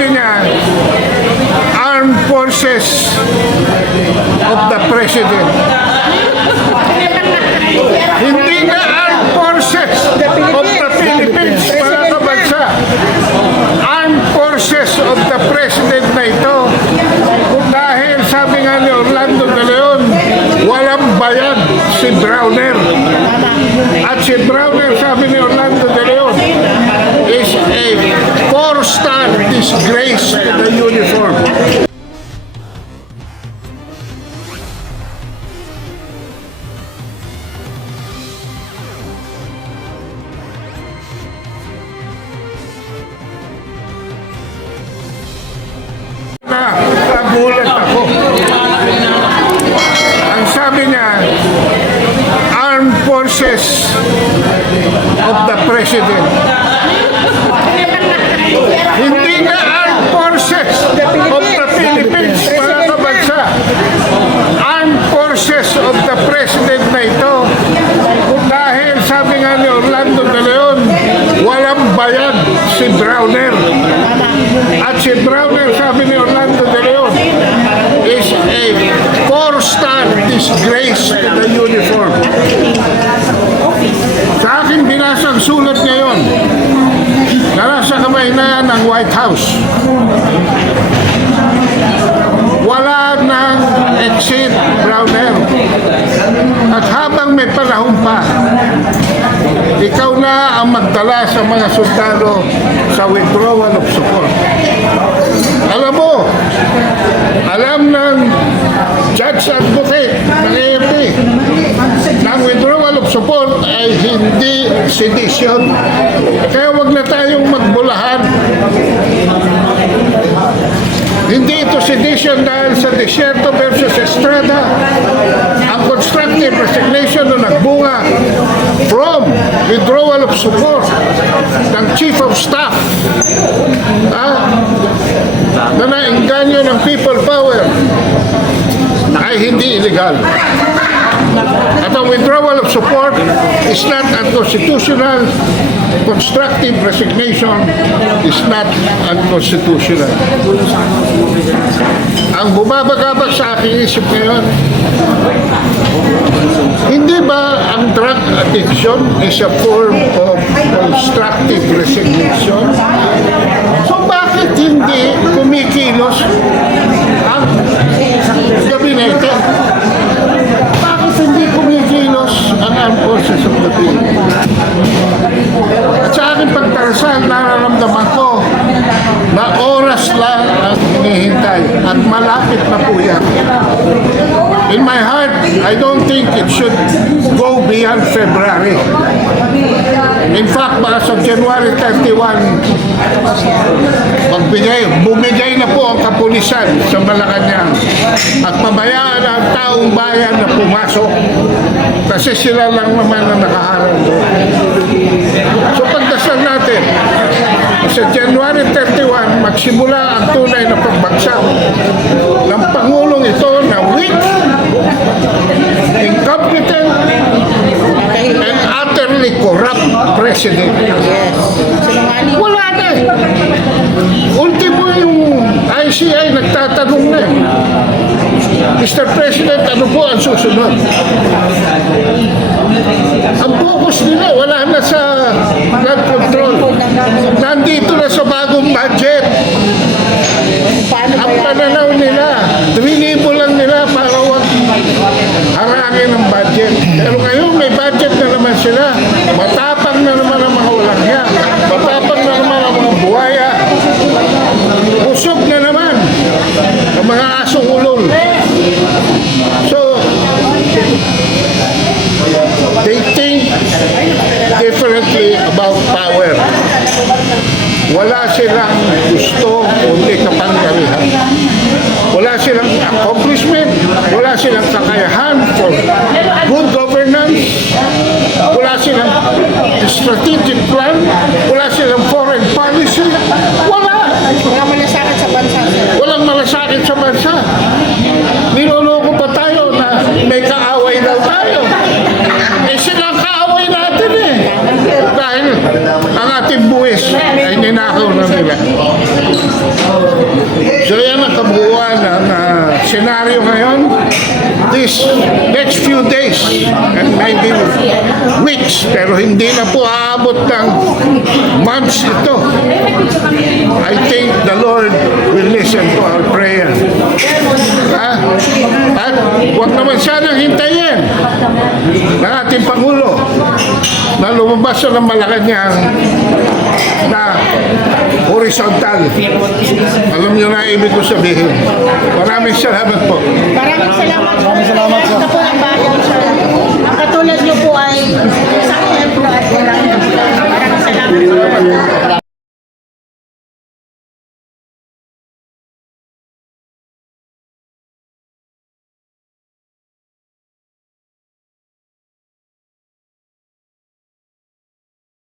sabi niya, Armed Forces of the President. Hindi na Armed Forces of the Philippines, mga kabansa. Armed Forces of the President na ito. Dahil sabi nga ni Orlando de Leon, walang bayad si Browner. At si Browner, sabi ni Orlando de Leon, is a four-star disgrace to the uniform. Nagulat ako. Ang sabi niya, Armed Forces of the President. Hindi na Armed Forces of the Philippines, mga kabansa. Armed Forces of the President na ito. Dahil sabi nga ni Orlando de Leon, walang bayad si Browner. At si Browner, sabi ni Orlando de Leon, is a four-star disgrace to the uniform. Sa akin binasang sulat ngayon na nasa kamay na ng White House. Wala nang exit, Browner. At habang may panahon pa, ikaw na ang magdala sa mga sundalo sa withdrawal of support. Alam mo, alam ng Judge Advocate ng AFP na ang withdrawal of support ay hindi sedition. Kaya wag na tayong magbulahan. Hindi ito sedition dahil sa Desierto versus Estrada, ang constructive resignation na nagbunga from withdrawal of support ng Chief of Staff na naengganyo ng people power ay hindi illegal. At ang withdrawal of support is not unconstitutional. Constructive resignation is not unconstitutional. Ang bumabagabag sa aking isip ngayon, hindi ba ang drug addiction is a form of constructive resignation? So bakit hindi kumikilos ang gabinete? Bakit hindi kumikilos ang Armed Forces of the Philippines? At sa aking pagtarasal, nararamdaman ko na oras lang ang hinihintay at malapit na po yan. In my heart, I don't think it should go beyond February. In fact, baka sa January 31, bumigay na po ang kapulisan sa Malacanang at pabayaan ang taong bayan na pumasok kasi sila lang naman ang nakaharap doon. So pagdasal natin, sa January 31, magsimula ang tunay na pagbagsak ng Pangulong ito na weak, incompetent, and utterly corrupt President. Wala na eh. Ultimo yung ICI nagtatanong na eh. Mr. President, ano po ang susunod? Ang focus nila, wala na sa flood control. Nandito na sa bagong budget. Ang pananaw nila, 3,000 lang nila para wag harangin ang budget. Pero ngayon may budget na naman sila. Matapang na naman ang mga walang yan. Matapang na naman ang mga buhaya. Usog na naman ang mga asong ulol. So, they think differently about power. Wala silang gusto kundi kapangyarihan. Wala silang accomplishment, wala silang kakayahan for good governance, wala silang strategic plan, wala silang foreign policy, wala. Walang malasakit sa bansa. Walang malasakit sa bansa. Niloloko pa tayo na may kaaway daw tayo. Eh silang kaaway natin eh. Dahil ang ating buwis ay ninakaw na nila. kabuuan ng senaryo ngayon, this next few days and maybe weeks, pero hindi na po aabot ng months ito. I think the Lord will listen to our prayer. At huwag naman sanang hintayin ng ating Pangulo na lumabas ng Malacanang na horizontal. Alam niyo na ibig ko sabihin. Maraming salamat po. Maraming salamat. Maraming salamat. Ito po ang bayan, sir. Ang katulad niyo po ay isang ehemplo at walang